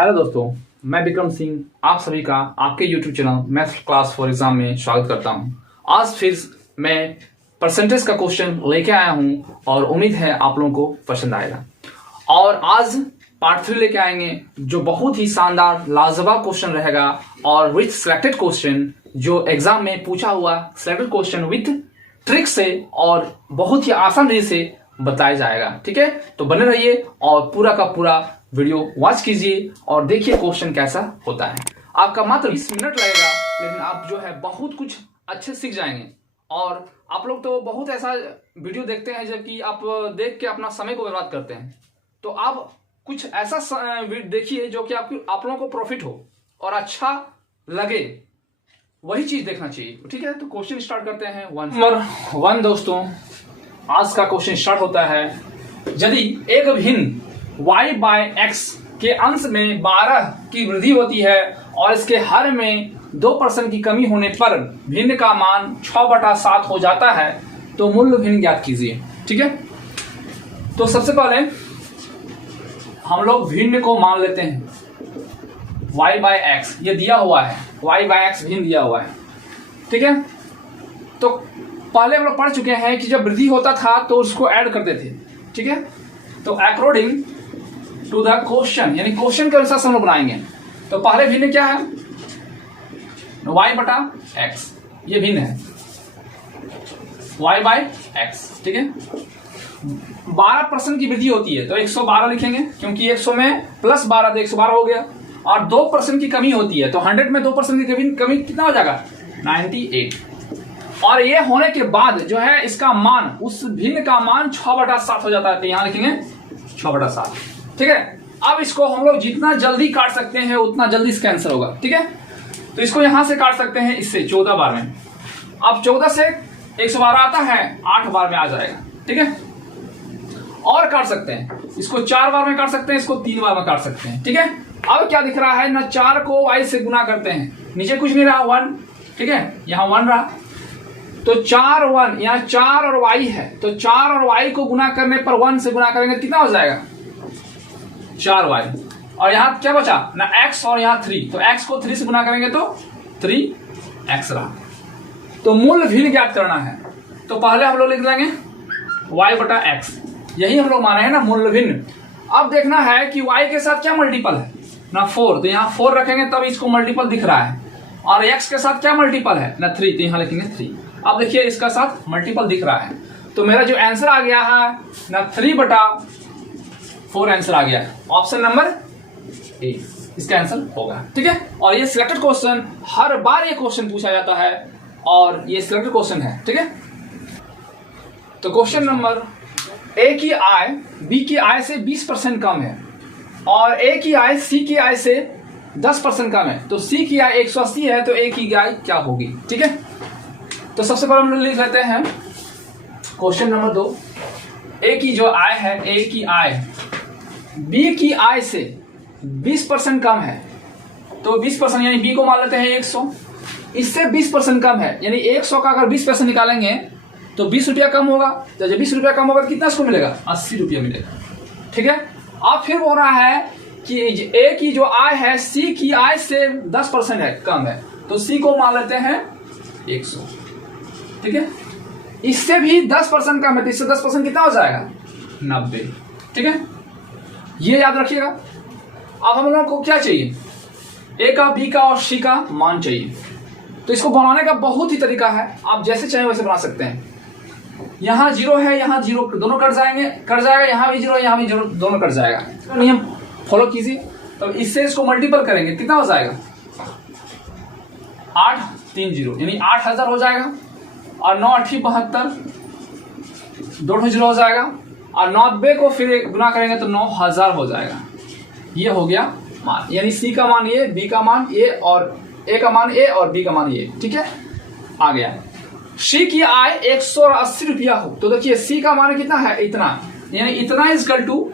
Hello दोस्तों, मैं विक्रम सिंह आप सभी का आपके YouTube channel math class for exam में स्वागत करता हूं। आज फिर मैं परसेंटेज का क्वेश्चन लेके आया हूं और उम्मीद है आप लोगों को पसंद आएगा। और आज पार्ट 3 लेके आएंगे जो बहुत ही शानदार लाजवाब क्वेश्चन रहेगा और विथ सिलेक्टेड क्वेश्चन, जो एग्जाम में पूछा हुआ सिलेक्टेड क्वेश्चन विथ ट्रिक से और बहुत ही आसान तरीके से बताया जाएगा। ठीक है, तो बने रहिए और पूरा का पूरा वीडियो वॉच कीजिए और देखिए क्वेश्चन कैसा होता है। आपका मात्र 20 मिनट लगेगा, लेकिन आप जो है बहुत कुछ अच्छे सीख जाएंगे। और आप लोग तो बहुत ऐसा वीडियो देखते हैं जबकि आप देख के अपना समय को बर्बाद करते हैं, तो आप कुछ ऐसा देखिए जो कि आप लोगों को प्रॉफिट हो और अच्छा लगे, वही चीज देखना चाहिए। ठीक है, तो क्वेश्चन स्टार्ट करते हैं। नंबर 1 दोस्तों, आज का क्वेश्चन स्टार्ट होता है। यदि एक भिन्न y बाय x के अंश में 12 की वृद्धि होती है और इसके हर में 2% की कमी होने पर भिन्न का मान 6/7 हो जाता है, तो मूल भिन्न ज्ञात कीजिए। ठीक है, तो सबसे पहले हम लोग भिन्न को मान लेते हैं y बाय x, ये दिया हुआ है y बाय x भिन्न दिया हुआ है। ठीक है, तो पहले हम लोग पढ़ चुके हैं कि जब वृद्धि होता था तो उसको ऐड करते थे। ठीक है, तो अकॉर्डिंग टू द क्वेश्चन, यानी क्वेश्चन के अनुसार हम लोग बनाएंगे। तो पहले भिन्न क्या है, y बटा x, ये भिन्न है y बाय x। ठीक है, 12% की वृद्धि होती है तो 112 लिखेंगे, क्योंकि 100 में प्लस 12 तो 112 हो गया। और 2% की कमी होती है तो 100 में 2% की कमी कितना हो जाएगा, 98। और ये होने के बाद जो है इसका मान, उस भिन्न का मान 6/7 हो जाता है, तो यहां लिखेंगे 6/7। ठीक है, अब इसको हम लोग जितना जल्दी काट सकते हैं उतना जल्दी इसका आंसर होगा। ठीक है, तो इसको यहां से काट सकते हैं इससे 14 बार में। अब 14 से 112 आता है, 8 बार में आ जाएगा। ठीक है, और काट सकते हैं इसको 4 बार में काट सकते हैं, इसको 3 बार में काट सकते हैं। ठीक है, अब क्या दिख रहा है ना, 4 को y से गुना करते हैं, नीचे कुछ नहीं रहा 1। ठीक है, यहां 1 रहा, तो 4 1, यहाँ 4 और y है, तो 4 और y को गुना करने पर 1 से गुना करेंगे कितना हो जाएगा, 4y। और यहाँ क्या बचा ना, x और यहाँ 3, तो x को 3 से गुना करेंगे तो 3x रहा। तो मूल भिन्न ज्ञात करना है, तो पहले हम लोग लिख देंगे y बटा x, यही हम लोग माने हैं ना मूल भिन्न। अब देखना है कि y के साथ क्या मल्टीपल है ना, 4, तो यहाँ 4 रखेंगे तब इसको मल्टीपल दिख रहा है। और x के साथ क्या मल्टीपल है ना, 3, तो यहाँ लिखेंगे 3। अब देखिए इसका साथ मल्टीपल दिख रहा है, तो मेरा जो आंसर आ गया है ना 3/4 आंसर आ गया, ऑप्शन नंबर ए इसका आंसर होगा। ठीक है, और ये सिलेक्टेड क्वेश्चन, हर बार ये क्वेश्चन पूछा जाता है और ये सिलेक्टेड क्वेश्चन है। ठीक है, तो क्वेश्चन नंबर, ए की आय बी की आय से 20% कम है और ए की आय सी की आय से 10% कम है, तो सी की आय 180 है, तो ए की आय क्या होगी। ठीक है, तो सबसे पहले हम लोग लिख लेते हैं क्वेश्चन नंबर 2। ए की जो आय है, ए की आय बी की आय से 20% कम है, तो 20% यानी बी को मान लेते हैं 100, इससे 20% कम है, यानी 100 का अगर 20% निकालेंगे तो 20 रुपया कम होगा। तो जब 20 रुपया कम होगा कितना इसको मिलेगा, 80 रुपया मिलेगा। ठीक है, अब फिर हो रहा है कि ए की जो आय है सी की आय से 10% है, कम है, तो सी को मान लेते हैं 100। ठीक है, इससे भी 10% कम है, तो इससे 10% कितना हो जाएगा, 90। ठीक है, ये याद रखिएगा। अब हम लोगों को क्या चाहिए, ए का, बी का और सी का मान चाहिए। तो इसको बनाने का बहुत ही तरीका है, आप जैसे चाहें वैसे बना सकते हैं। यहाँ 0 है, यहाँ 0 दोनों कट जाएगा, यहाँ भी 0 है, यहाँ भी 0 दोनों कट जाएगा। तो नियम फॉलो कीजिए, तो इससे इसको मल्टीपल करेंगे कितना हो जाएगा, 8 3 0, यानी 8000 हो जाएगा। और 9 8 72, 2 0 हो जाएगा। और 90 को फिर गुना करेंगे तो 9000 हो जाएगा। ये हो गया मान, यानी सी का मान ये, बी का मान ये, और ए का मान ए और बी का मान ये। ठीक है, आ गया। सी की आय 180 रुपया हो, तो देखिए सी का मान कितना है, इतना, यानी इतना इक्वल टू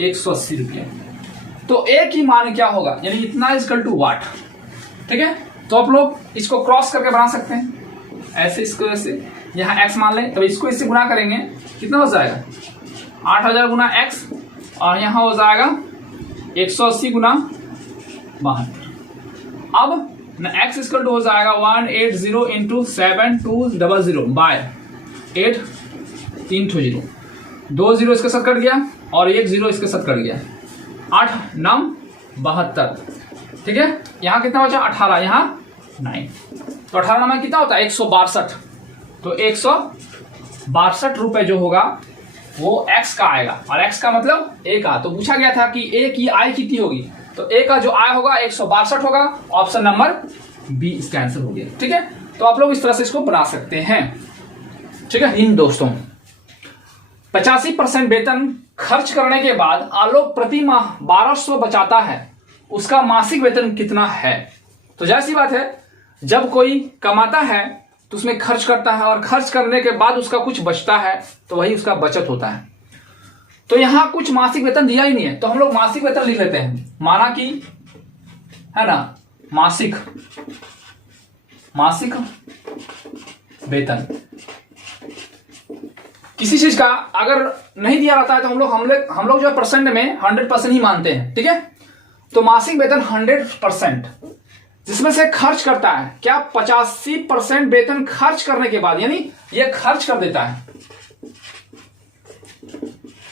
180 रुपया। तो ए की मान क्या होगा, यानी इतना इक्वल टू वाट। ठीक है, तो आप लोग इसको क्रॉस करके बना सकते हैं, ऐसे इसको ऐसे, यहाँ x मान लें, तब इसको इससे गुना करेंगे कितना हो जाएगा, 8000 गुना x, और यहाँ हो जाएगा 180 गुना 72। अब ना x इक्वल टू हो जाएगा 180 इंटू 7200 बाय 8 3 0, 2 0 इसके साथ कट गया और 1 0 इसके साथ कट गया, 8 9 72। ठीक है, यहाँ कितना बचा 18, यहाँ 9, तो 18 में कितना होता है 162। तो 162 रुपए जो होगा वो x का आएगा, और x का मतलब a का। तो पूछा गया था कि a की आय कितनी होगी, तो a का जो आय होगा 162 होगा। ऑप्शन नंबर बी इसका आंसर हो गया। ठीक है, तो आप लोग इस तरह से इसको बना सकते हैं। ठीक है इन दोस्तों, 85% वेतन खर्च करने के बाद आलोक प्रति माह 1200 बचाता है, उसका मासिक वेतन कितना है। तो जाहिर सी बात है, जब कोई कमाता है तो उसमें खर्च करता है, और खर्च करने के बाद उसका कुछ बचता है तो वही उसका बचत होता है। तो यहां कुछ मासिक वेतन दिया ही नहीं है, तो हम लोग मासिक वेतन लिख लेते हैं। माना कि है ना, मासिक वेतन किसी चीज का अगर नहीं दिया रहता है तो हम लोग जो परसेंट में 100% ही मानते हैं। ठीक है, तो मासिक वेतन 100% जिसमें से खर्च करता है क्या 85% वेतन खर्च करने के बाद, यानी ये खर्च कर देता है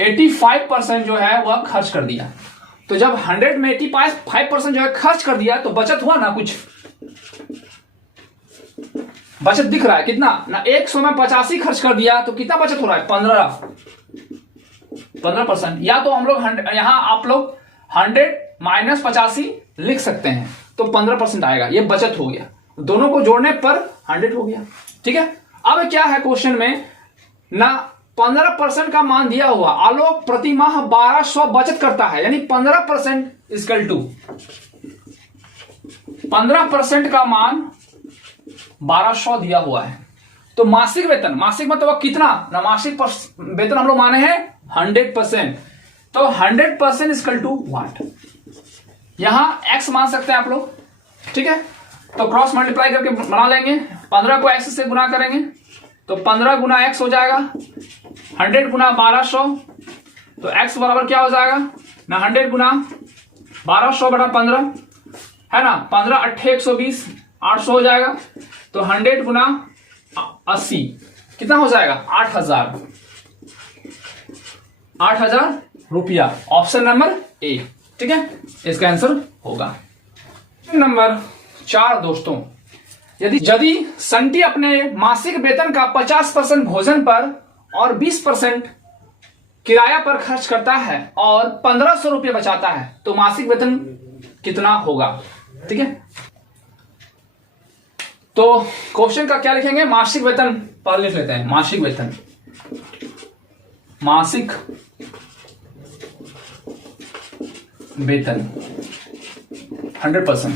85% जो है वह खर्च कर दिया। तो जब 100 में 85% जो है खर्च कर दिया तो बचत हुआ ना, कुछ बचत दिख रहा है कितना ना। 100 में 85 खर्च कर दिया तो कितना बचत हो रहा है 15%। या तो हम लोग यहां आप लोग 100 माइनस 85 लिख सकते हैं, तो 15% आएगा, ये बचत हो गया। दोनों को जोड़ने पर 100 हो गया। ठीक है, अब क्या है क्वेश्चन में ना, 15% का मान दिया हुआ, आलोक प्रति माह 1200 बचत करता है, यानी 15% इक्वल टू 15% का मान 1200 दिया हुआ है। तो मासिक वेतन, मासिक मतलब कितना ना, मासिक वेतन हम लोग माने हैं 100%। तो 100% इक्वल टू व्हाट, यहां x मान सकते हैं आप लोग। ठीक है, तो क्रॉस मल्टीप्लाई करके बना लेंगे, 15 को x से गुना करेंगे तो 15 गुना x हो जाएगा, 100 गुना 1200, तो x बराबर क्या हो जाएगा ना, 100 गुना 1200 बटा 15 है ना, 15 8 120, 800 हो जाएगा। तो 100 गुना 80 कितना हो जाएगा 8000 रुपया। Option number A. ठीक है, इसका आंसर होगा नंबर 4 दोस्तों। यदि संटी अपने मासिक वेतन का 50% भोजन पर और 20% किराया पर खर्च करता है और 1500 रुपये बचाता है, तो मासिक वेतन कितना होगा। ठीक है, तो क्वेश्चन का क्या लिखेंगे, मासिक वेतन पर लिख लेते हैं। मासिक वेतन, मासिक वेतन 100%,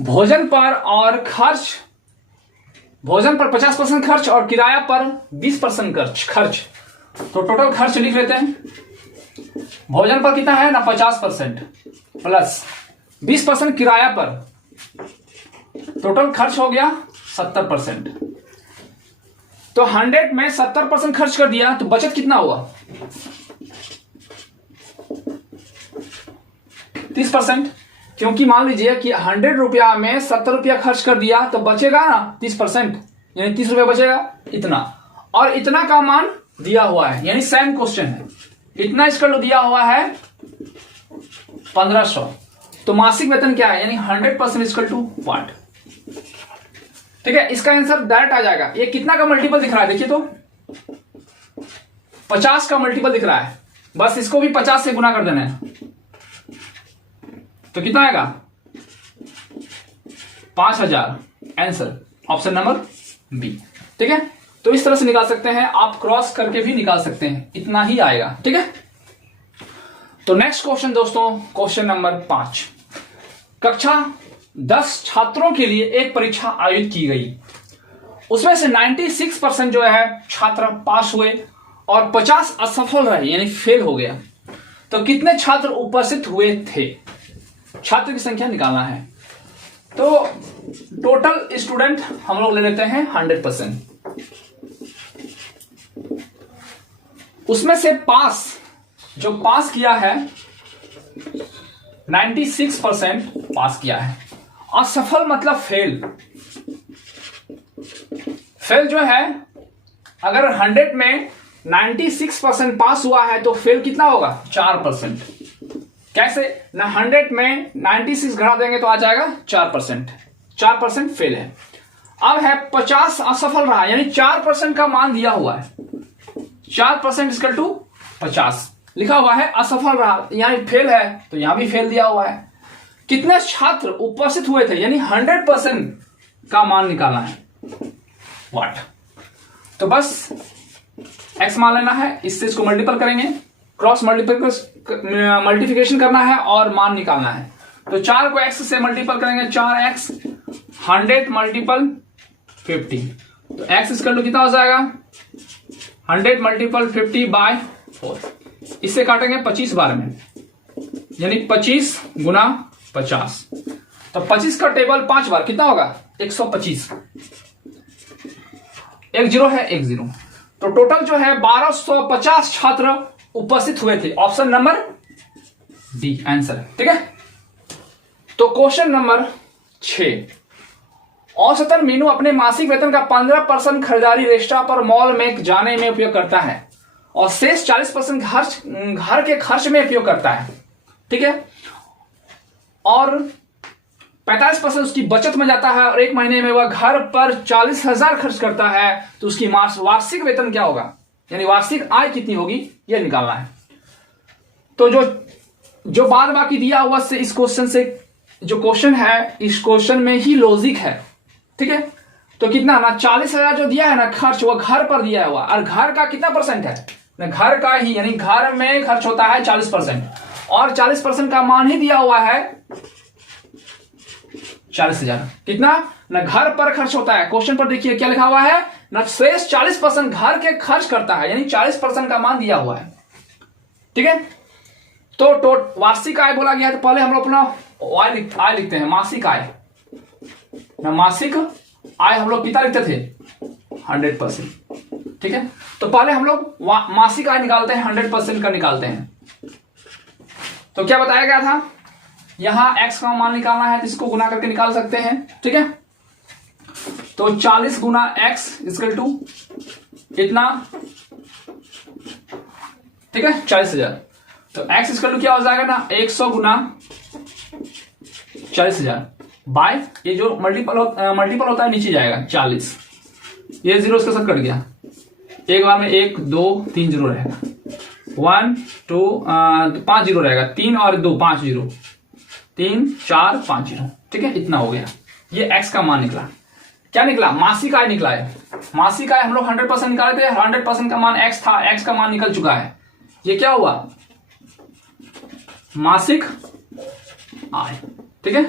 भोजन पर और खर्च, भोजन पर 50% खर्च और किराया पर 20% खर्च, तो टोटल खर्च लिख लेते हैं। भोजन पर कितना है ना 50% प्लस 20% किराया पर, टोटल खर्च हो गया 70%। तो 100 में 70% खर्च कर दिया तो बचत कितना हुआ 30%, क्योंकि मान लीजिए कि 100 रुपया में 70 रुपया खर्च कर दिया तो बचेगा ना 30%, यानी 30 रुपया बचेगा इतना, और इतना का मान दिया हुआ है, यानी सेम क्वेश्चन है, इतना इसका दिया हुआ है 1500। तो मासिक वेतन क्या है, यानी 100% इक्वल टू व्हाट। ठीक है, इसका आंसर डायरेक्ट आ जाएगा। ये कितना का मल्टीपल दिख रहा है, देखिए तो 50 का मल्टीपल दिख रहा है, बस इसको भी 50 से गुना कर देना है, तो कितना आएगा 5000। Answer option number B. ठीक है, तो इस तरह से निकाल सकते हैं आप, क्रॉस करके भी निकाल सकते हैं, इतना ही आएगा। ठीक है, तो नेक्स्ट क्वेश्चन दोस्तों, क्वेश्चन नंबर 5। कक्षा 10 छात्रों के लिए एक परीक्षा आयोजित की गई, उसमें से 96% जो है छात्र पास हुए और 50 असफल रहे, यानी फेल हो गया। तो कितने छात्र उपस्थित हुए थे, छात्र की संख्या निकालना है। तो टोटल स्टूडेंट हम लोग ले लेते हैं 100%, उसमें से पास, जो पास किया है 96% पास किया है। असफल मतलब फेल। फेल जो है, अगर 100 में 96% पास हुआ है तो फेल कितना होगा? 4%। कैसे? ना 100 में 96 घटा देंगे तो आ जाएगा 4%। 4% फेल है। अब है 50 असफल रहा, यानी 4% का मान दिया हुआ है। 4% इक्वल टू 50 लिखा हुआ है, असफल रहा यानी फेल है, तो यहां भी फेल दिया हुआ है। कितने छात्र उपस्थित हुए थे, यानी 100% का मान निकालना है। व्हाट? तो बस x मान लेना है, इससे इसको मल्टीपल करेंगे, क्रॉस मल्टीप्लिकेशन करना है और मान निकालना है। तो 4 को x से मल्टीपल करेंगे, 4x 100 मल्टीपल 50, तो x इक्वल टू कितना हो जाएगा? 100 मल्टीपल 50 बाय 4। इससे काटेंगे 25 बार में, यानी 25 गुना 50। तो 25 का टेबल 5 बार कितना होगा? 125। एक जीरो है, एक जीरो, तो टोटल जो है 1250 छात्र उपस्थित हुए थे। ऑप्शन नंबर डी आंसर है। ठीक है, तो क्वेश्चन नंबर 6, औसतन मीनू अपने मासिक वेतन का 15% खरीदारी रेस्टोरेंट पर मॉल में जाने में उपयोग करता है और शेष 40% घर के खर्च में उपयोग करता है। ठीक है, और 45% उसकी बचत में जाता है और एक महीने में वह घर पर 40,000 खर्च करता है, तो उसकी वार्षिक वेतन क्या होगा, यानी वार्षिक आय कितनी होगी, यह निकालना है। तो जो बाद बाकी दिया हुआ से इस क्वेश्चन से, जो क्वेश्चन है इस क्वेश्चन में ही लॉजिक है। ठीक है, तो कितना ना 40,000 जो दिया है ना खर्च, वो घर पर दिया हुआ, और घर का कितना परसेंट है ना, घर का ही, यानी घर में खर्च होता है 40%, और 40% का मान ही दिया हुआ है 40,000। कितना ना घर पर खर्च होता है। क्वेश्चन पर देखिए क्या लिखा हुआ है ना, शेष 40% घर के खर्च करता है, यानी 40% का मान दिया हुआ है। ठीक है, तो वार्षिक आय बोला गया, तो पहले हम लोग अपना आय लिखते हैं, मासिक आय ना, मासिक आय हम लोग कितना लिखते थे? 100%। ठीक है, तो पहले हम लोग मासिक आय निकालते हैं, 100% का निकालते हैं। तो क्या बताया गया था, यहां x का मान निकालना है, तो इसको गुना करके निकाल सकते हैं। ठीक है, तो 40 गुना x इक्वल टू इतना, ठीक है 40,000। तो x इक्वल टू क्या हो जाएगा ना, 100 गुना 40,000 बाय ये जो मल्टीपल होता है नीचे जाएगा 40, ये जीरो इसके साथ कट गया, एक बार में 1 2 3 जीरो रहेगा, 1 2 5 जीरो रहेगा, 3 और 2 5 जीरो, 3 4 5 जीरो। ठीक है, इतना हो गया। ये x का मान निकला। क्या निकला? मासिक आय निकला है। मासिक आय हम लोग 100% निकाले थे, 100% का मान x था, x का मान निकल चुका है। ये क्या हुआ? मासिक आय। ठीक है,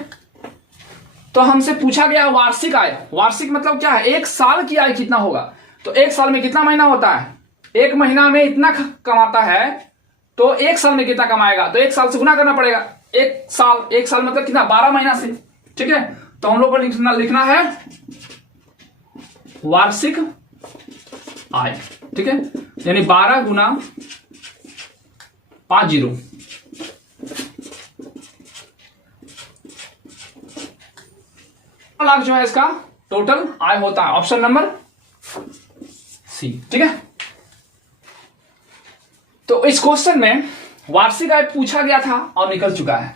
तो हमसे पूछा गया वार्षिक आय। वार्षिक मतलब क्या है? एक साल की आय कितना होगा। तो एक साल में कितना महीना होता है? एक महीना में इतना कमाता है, तो एक साल में कितना कमाएगा? तो एक साल से गुना करना पड़ेगा। एक साल मतलब कितना? 12 महीना से। ठीक है, तो हम लोग को लिखना है वार्षिक आय। ठीक है, यानी 12 गुना 5 जीरो, लाख जो है इसका टोटल आय होता है। Option number C. ठीक है, तो इस क्वेश्चन में वार्षिक आय पूछा गया था और निकल चुका है।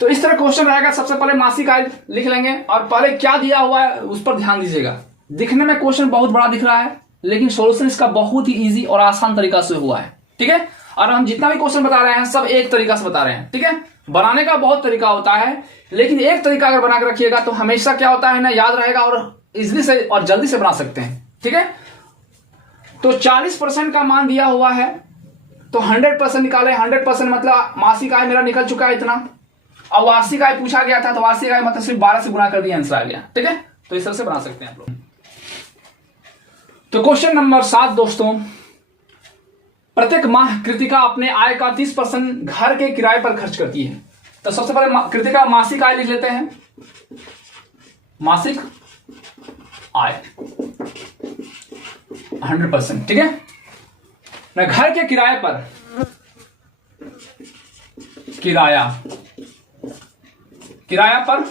तो इस तरह क्वेश्चन रहेगा। सबसे पहले मासिक आय लिख लेंगे और पहले क्या दिया हुआ है उस पर ध्यान दीजिएगा। दिखने में क्वेश्चन बहुत बड़ा दिख रहा है, लेकिन सॉल्यूशन इसका बहुत ही इजी और आसान तरीका से हुआ है। ठीक है, और हम जितना भी क्वेश्चन बता रहे हैं सब एक तरीका से बता रहे हैं। ठीक है, बनाने का बहुत तरीका होता है, लेकिन एक तरीका अगर बना के रखिएगा तो हमेशा क्या होता है ना, याद रहेगा और इजिली से और जल्दी से बना सकते हैं। ठीक है, तो 40% का मान दिया हुआ है, तो 100% निकाले। 100% मतलब मासिक आय मेरा निकल चुका है इतना, और वार्षिक आय पूछा गया था, तो वार्षिक आय मतलब सिर्फ 12 से गुना कर दिया, आंसर आ गया। ठीक है, तो इस तरह से बना सकते हैं आप लोग। तो क्वेश्चन नंबर 7 दोस्तों, प्रत्येक माह कृतिका अपने आय का 30% घर के किराए पर खर्च करती है। तो सबसे पहले कृतिका मासिक आय लिख लेते हैं। मासिक आय 100%। ठीक है, ना घर के किराए पर, किराया किराया पर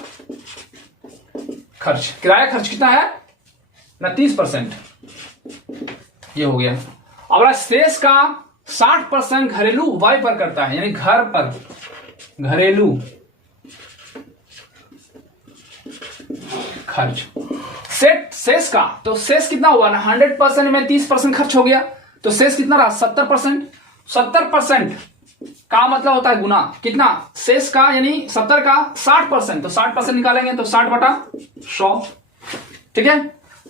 खर्च, किराया खर्च कितना है ना 30%, ये हो गया। अब शेष का 60% घरेलू व्यय पर करता है, यानी घर पर घरेलू खर्च। शेष का, तो शेष कितना हुआ ना 100% में 30% खर्च हो गया, तो शेष कितना रहा 70%। 70% का मतलब होता है गुना कितना, शेष का यानी 70 का 60%, तो 60% निकालेंगे तो 60/100, ठीक है।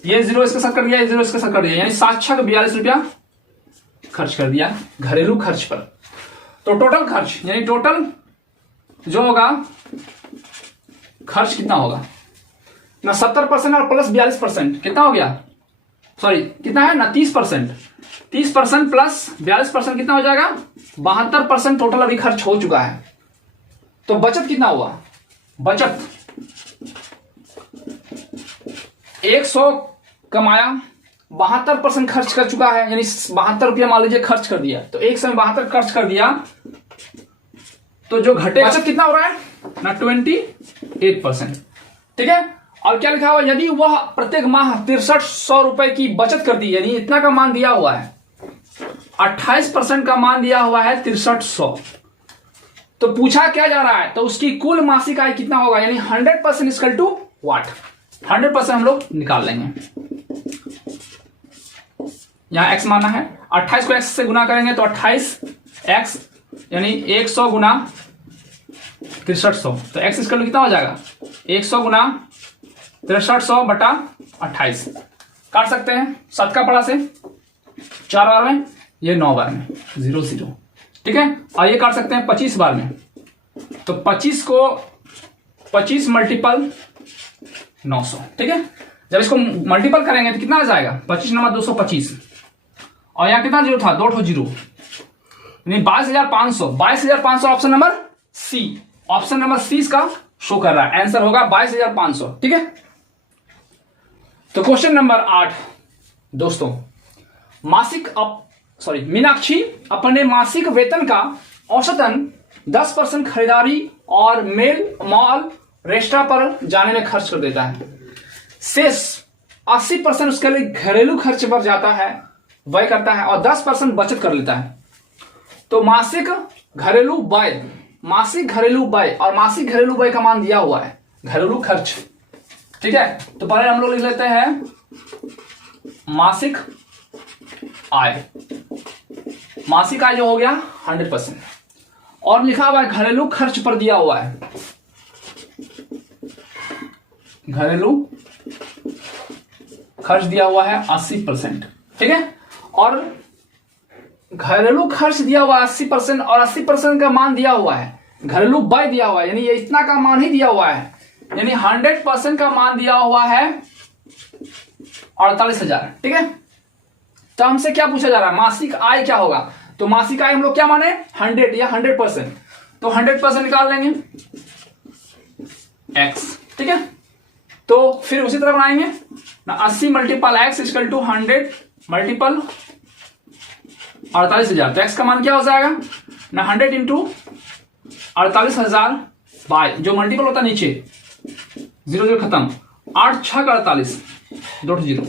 ये जीरो इसके साथ कर दिया, ये जीरो इसके साथ कर दिया, यानी 7×42 रुपया खर्च कर दिया घरेलू खर्च पर। तो टोटल खर्च यानी टोटल जो होगा खर्च कितना होगा ना 70% और प्लस 42% कितना हो गया, सॉरी कितना है ना 30%, 30% प्लस 42% कितना हो जाएगा 72% टोटल अभी खर्च हो चुका है। तो बचत कितना हुआ, बचत 100 कमाया 72% खर्च कर चुका है, यानी 72 रुपया मान लीजिए खर्च कर दिया, तो 100 में 72 खर्च कर दिया, तो जो घटे बचत कितना हो रहा है ना 28%, ठीक है। और क्या लिखा हुआ, यदि वह प्रत्येक माह 6300 रुपए की बचत कर दी, यानी इतना का मान दिया हुआ है 28% का मान दिया हुआ है 6300, तो पूछा क्या जा रहा है, तो उसकी कुल मासिक आय कितना होगा, यानी 100% इक्वल टू व्हाट, 100% हम लोग निकाल लेंगे। यहां x मानना है, 28 को x से गुना करेंगे तो 28x यानी 100 गुना 6300, तो x इक्वल कितना हो जाएगा 100 गुना 6300 बटा 28, काट सकते हैं 7 का पड़ा से 4 बार में, ये 9 बार में 0 0, ठीक है। और ये काट सकते हैं 25 बार में, तो 25 को 25 मल्टीपल 900, ठीक है। जब इसको मल्टीपल करेंगे तो कितना आ जाएगा 25 नंबर 225, और यहां कितना जीरो था 2 जीरो, यानी 22,500, 22,500 option number C, option number C इसका शो कर रहा है, आंसर होगा 22,500, ठीक है। तो क्वेश्चन नंबर 8 दोस्तों, मीनाक्षी अपने मासिक वेतन का औसतन 10% खरीदारी और मॉल रेस्टोरेंट पर जाने में खर्च कर देता है, शेष 80% उसके लिए घरेलू खर्च पर जाता है, व्यय करता है, और 10% बचत कर लेता है। तो मासिक घरेलू व्यय और मासिक घरेलू व्यय का मान दिया हुआ है, घरेलू खर्च, ठीक है। तो पहले हम लोग लिख लेते हैं मासिक आय, मासिक आय जो हो गया 100%, और लिखा हुआ है घरेलू खर्च पर दिया हुआ है, घरेलू खर्च दिया हुआ है 80%, ठीक है। और घरेलू खर्च दिया हुआ है 80% और 80% का मान दिया हुआ है, घरेलू व्यय दिया हुआ है, यानी ये इतना का मान ही दिया हुआ है, यानी 100% का मान दिया हुआ है 48,000, ठीक है। तो हमसे क्या पूछा जा रहा है, मासिक आय क्या होगा, तो मासिक आय हम लोग क्या माने 100 या 100%, तो 100% निकाल लेंगे x, ठीक है। तो फिर उसी तरह बनाएंगे ना 80 multiple x equal to 100 multiple 48,000, तो x का मान क्या हो जाएगा ना 100 इंटू 48,000 बाय जो मल्टीपल होता है नीचे 0 0 खत्म, 8 6 का 48 2 0,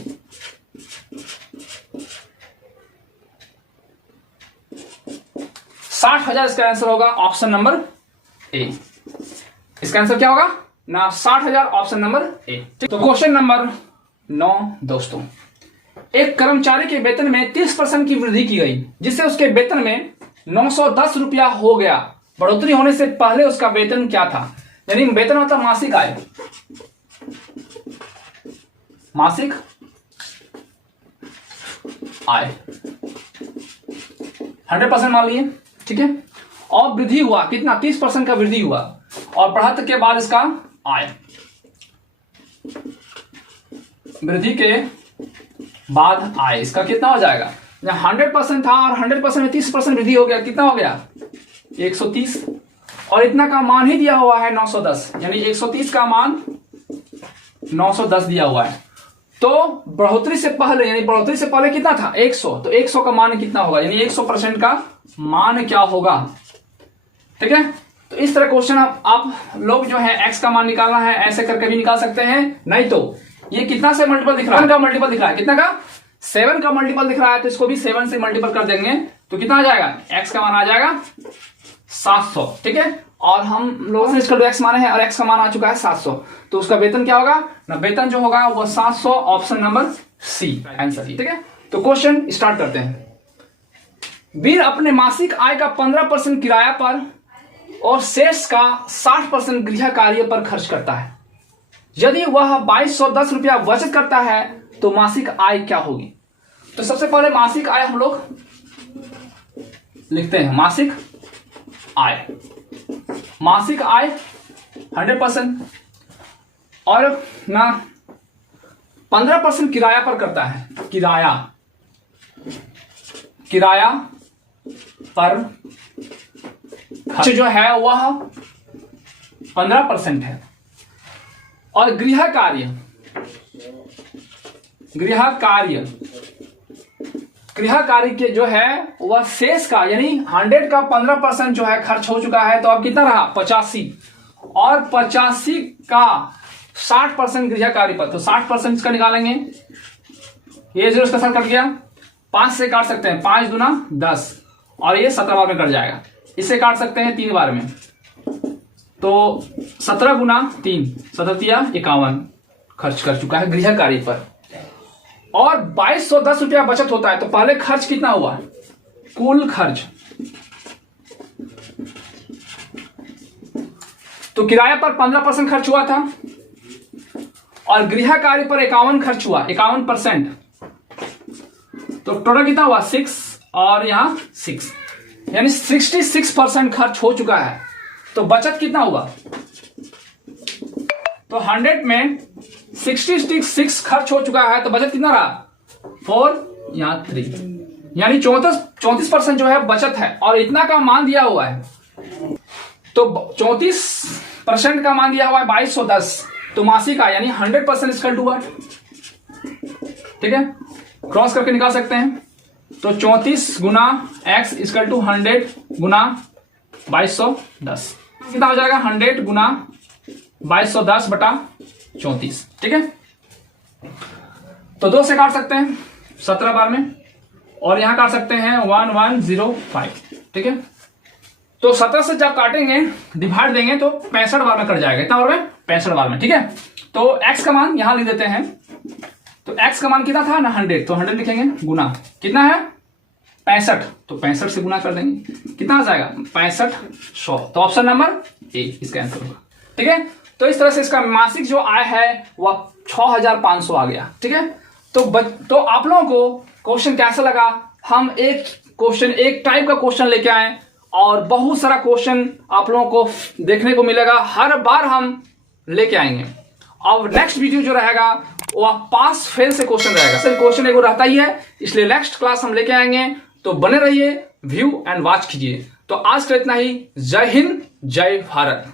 60,000 इसका आंसर होगा ऑप्शन नंबर ए। इसका आंसर क्या होगा ना 60,000 ऑप्शन नंबर ए। तो क्वेश्चन नंबर 9 दोस्तों, एक कर्मचारी के वेतन में 30% की वृद्धि की गई, जिससे उसके वेतन में 910 रुपया हो गया। बढ़ोतरी होने से पहले उसका वेतन क्या था, यानी वेतन मतलब मासिक आय, मासिक आय 100% मान लिए, ठीक है। और वृद्धि हुआ कितना 30% का वृद्धि हुआ, और बढ़त के बाद इसका आय, वृद्धि के बाद आय इसका कितना हो जाएगा, 100% था और 100% में 30% वृद्धि हो गया, कितना हो गया 130, और इतना का मान ही दिया हुआ है 910, यानी 130 का मान 910 दिया हुआ है। तो बढ़ोतरी से पहले, यानी बढ़ोतरी से पहले कितना था 100, तो 100 का मान कितना होगा, यानी 100% का मान क्या होगा, ठीक है। तो इस तरह क्वेश्चन आप लोग जो है x का मान निकालना है ऐसे करके भी निकाल सकते हैं। नहीं तो ये कितना से मल्टीपल दिख रहा है, 7 का मल्टीपल दिख रहा है, कितना का 7 का मल्टीपल दिख रहा है, तो इसको भी 7 से मल्टीपल कर देंगे तो कितना आ जाएगा, x का मान आ जाएगा 700। ठीक है, और हम लोगों ने इसका x माने हैं और x का मान आ चुका है 700, तो उसका वेतन क्या होगा ना, वेतन जो होगा वो 700, ऑप्शन नंबर सी आंसर। ठीक है, तो क्वेश्चन स्टार्ट करते हैं। वीर अपने मासिक आय का 15% किराया पर और शेष का 60% गृह कार्य पर खर्च करता है। यदि वह 2210 रुपया बचत करता है तो मासिक आय क्या होगी। तो सबसे पहले मासिक आय हम लोग लिखते हैं, मासिक आय, मासिक आय 100% और ना 15% किराया पर करता है, किराया पर खर्च जो है वह 15% है। और गृह कार्य के जो है वह शेष का, यानी 100 का 15% जो है खर्च हो चुका है, तो अब कितना रहा 85, और 85 का 60% गृह कार्य पर, तो 60% इसका निकालेंगे, ये 0 इसका साथ कट गया, 5 से काट सकते हैं, 5 दूना 10 और ये 17 बार में कट जाएगा। इसे काट सकते हैं 3 बार में, तो 17 गुना 3 51 खर्च कर चुका है गृह कार्य पर। और 2210 रुपया बचत होता है, तो पहले खर्च कितना हुआ, कुल खर्च, तो किराया पर 15% खर्च हुआ था और गृह कार्य पर 51 खर्च हुआ, 51%, तो टोटल कितना हुआ 6 और यहां 6, यानी 66% खर्च हो चुका है। तो बचत कितना हुआ, तो 100 में 66 खर्च हो चुका है, तो बचत कितना रहा 4 यहां 3, यानी 34% जो है बचत है। और इतना का मान दिया हुआ है, तो 34% का मान दिया हुआ है 2210, तो मासिक आय यानी 100% इक्वल टू व्हाट, ठीक है, क्रॉस करके निकाल सकते हैं। तो 34 गुना x इक्वल टू 100 गुना 2210, कितना हो जाएगा 100 गुना 2210 बटा 34। ठीक है, तो 2 से काट सकते हैं 17 बार में, और यहां काट सकते हैं 1105। ठीक है, तो 17 से जब काटेंगे डिवाइड देंगे तो 65 बार में कट जाएगा, कितना बार में 65 बार में। ठीक है, तो x का मान यहां लिख देते हैं, तो x का मान कितना था ना 100, तो 100 लिखेंगे, गुना कितना है 65, तो 65 से गुना कर देंगे, कितना आ जाएगा 6500, तो ऑप्शन नंबर ए इसका आंसर होगा। ठीक है, तो इस तरह से इसका मासिक जो आय है वह 6500 आ गया। ठीक है, तो आप लोगों को क्वेश्चन कैसा लगा, हम एक टाइप का क्वेश्चन लेके आए और बहुत सारा क्वेश्चन आप लोगों को देखने को मिलेगा, हर बार हम लेके आएंगे। और नेक्स्ट वीडियो जो रहेगा वह पास फेल से क्वेश्चन रहेगा, सिर्फ क्वेश्चन एगो रहता ही है, इसलिए नेक्स्ट क्लास हम लेके आएंगे, तो बने रहिए, व्यू एंड वॉच कीजिए। तो आज का इतना ही, जय हिंद जय भारत।